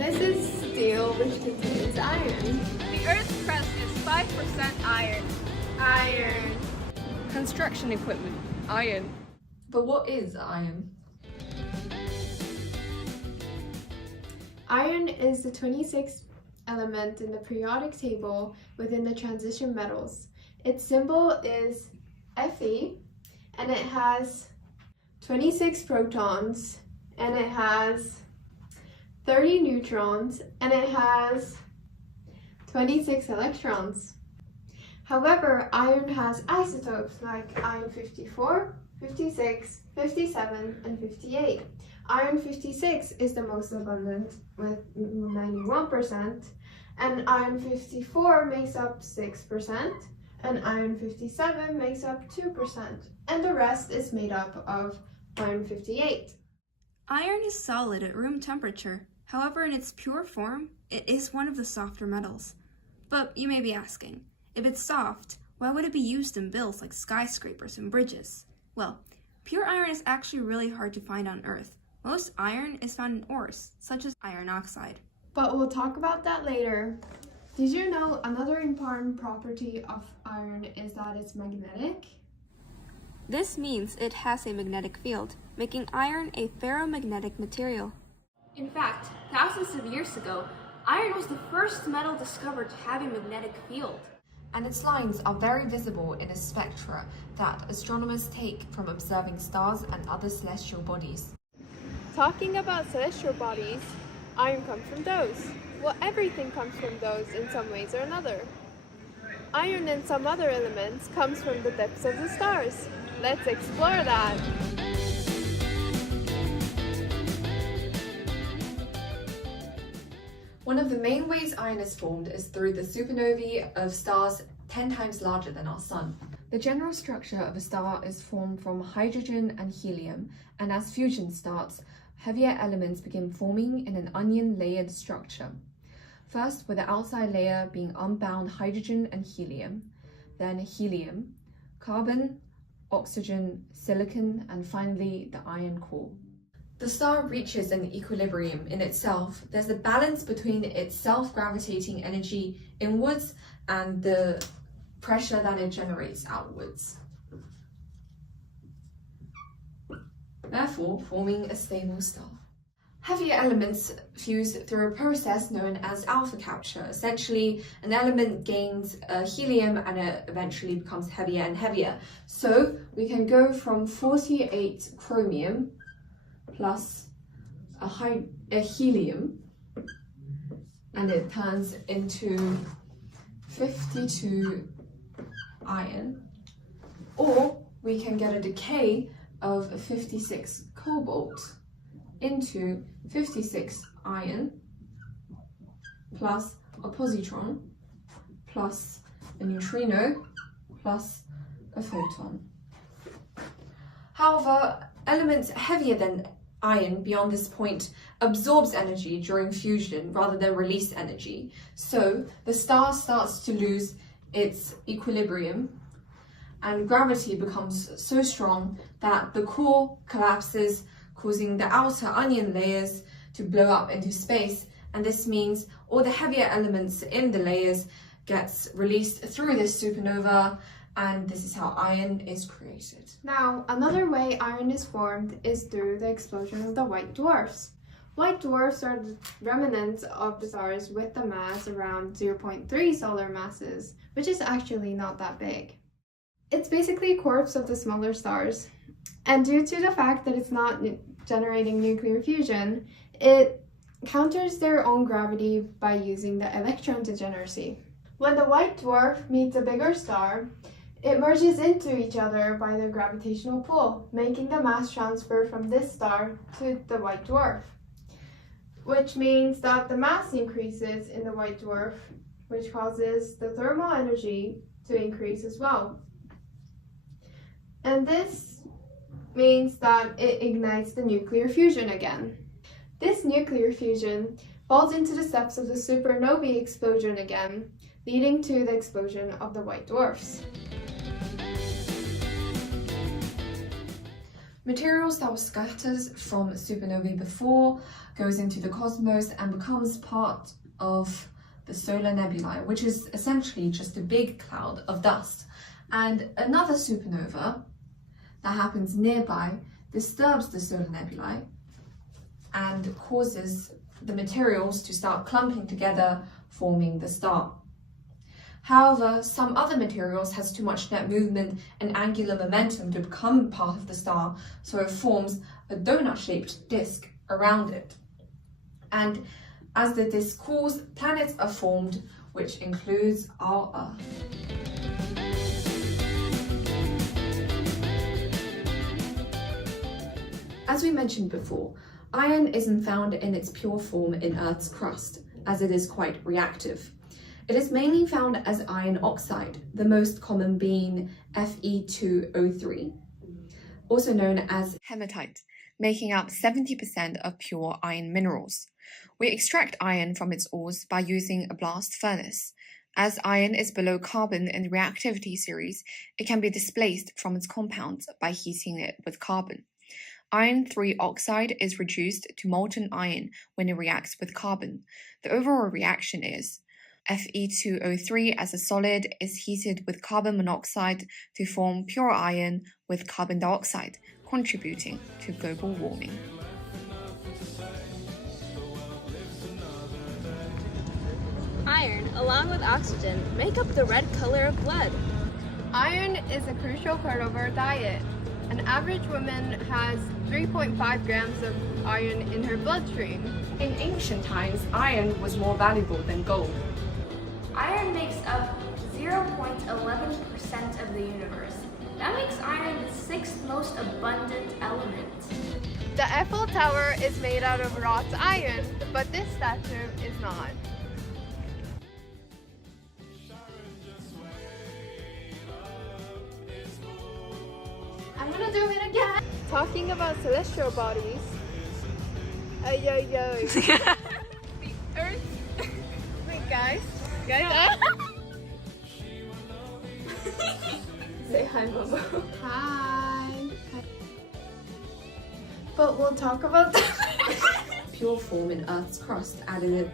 This is steel, which contains iron. The Earth's crust is 5% iron. Iron. Construction equipment, iron. But what is iron? Iron is the 26th element in the periodic table within the transition metals. Its symbol is Fe, and it has 26 protons, and it has 30 neutrons, and it has 26 electrons. However, iron has isotopes like iron 54, 56, 57, and 58. Iron 56 is the most abundant with 91%, and iron 54 makes up 6%, and iron 57 makes up 2%, and the rest is made up of iron 58. Iron is solid at room temperature. However, in its pure form, it is one of the softer metals. But you may be asking, if it's soft, why would it be used in builds like skyscrapers and bridges? Well, pure iron is actually really hard to find on Earth. Most iron is found in ores, such as iron oxide. But we'll talk about that later. Did you know another important property of iron is that it's magnetic? This means it has a magnetic field, making iron a ferromagnetic material. In fact, thousands of years ago, iron was the first metal discovered to have a magnetic field. And its lines are very visible in the spectra that astronomers take from observing stars and other celestial bodies. Talking about celestial bodies, iron comes from those. Well, everything comes from those in some ways or another. Iron and some other elements comes from the depths of the stars. Let's explore that! One of the main ways iron is formed is through the supernovae of stars 10 times larger than our Sun. The general structure of a star is formed from hydrogen and helium, and as fusion starts, heavier elements begin forming in an onion-layered structure. First, with the outside layer being unbound hydrogen and helium, then helium, carbon, oxygen, silicon, and finally the iron core. The star reaches an equilibrium in itself. There's a balance between its self-gravitating energy inwards and the pressure that it generates outwards, therefore forming a stable star. Heavier elements fuse through a process known as alpha capture. Essentially, an element gains helium and it eventually becomes heavier and heavier. So we can go from 48 chromium plus a helium, and it turns into 52 iron, or we can get a decay of 56 cobalt into 56 iron plus a positron plus a neutrino plus a photon. However, elements heavier than iron beyond this point absorbs energy during fusion rather than release energy. So the star starts to lose its equilibrium and gravity becomes so strong that the core collapses, causing the outer onion layers to blow up into space, and this means all the heavier elements in the layers gets released through this supernova, and this is how iron is created. Now, another way iron is formed is through the explosion of the white dwarfs. White dwarfs are the remnants of the stars with a mass around 0.3 solar masses, which is actually not that big. It's basically a corpse of the smaller stars, and due to the fact that it's not generating nuclear fusion, it counters their own gravity by using the electron degeneracy. When the white dwarf meets a bigger star, it merges into each other by the gravitational pull, making the mass transfer from this star to the white dwarf, which means that the mass increases in the white dwarf, which causes the thermal energy to increase as well. And this means that it ignites the nuclear fusion again. This nuclear fusion falls into the steps of the supernovae explosion again, leading to the explosion of the white dwarfs. Materials that were scattered from supernovae before goes into the cosmos and becomes part of the solar nebulae, which is essentially just a big cloud of dust. And another supernova that happens nearby disturbs the solar nebulae and causes the materials to start clumping together, forming the star. However, some other materials has too much net movement and angular momentum to become part of the star, so it forms a donut-shaped disk around it. And as the disk cools, planets are formed, which includes our Earth. As we mentioned before, iron isn't found in its pure form in Earth's crust, as it is quite reactive. It is mainly found as iron oxide, the most common being Fe2O3, also known as hematite, making up 70% of pure iron minerals. We extract iron from its ores by using a blast furnace. As iron is below carbon in the reactivity series, it can be displaced from its compounds by heating it with carbon. Iron 3 oxide is reduced to molten iron when it reacts with carbon. The overall reaction is Fe2O3 as a solid is heated with carbon monoxide to form pure iron with carbon dioxide, contributing to global warming. Iron, along with oxygen, make up the red color of blood. Iron is a crucial part of our diet. An average woman has 3.5 grams of iron in her bloodstream. In ancient times, iron was more valuable than gold. Iron makes up 0.11% of the universe. That makes iron the sixth most abundant element. The Eiffel Tower is made out of wrought iron, but this statue is not. I'm gonna do it again! Talking about celestial bodies. The Earth. Wait, guys. Say hi, Momo. Hi. But we'll talk about that. Pure form in Earth's crust added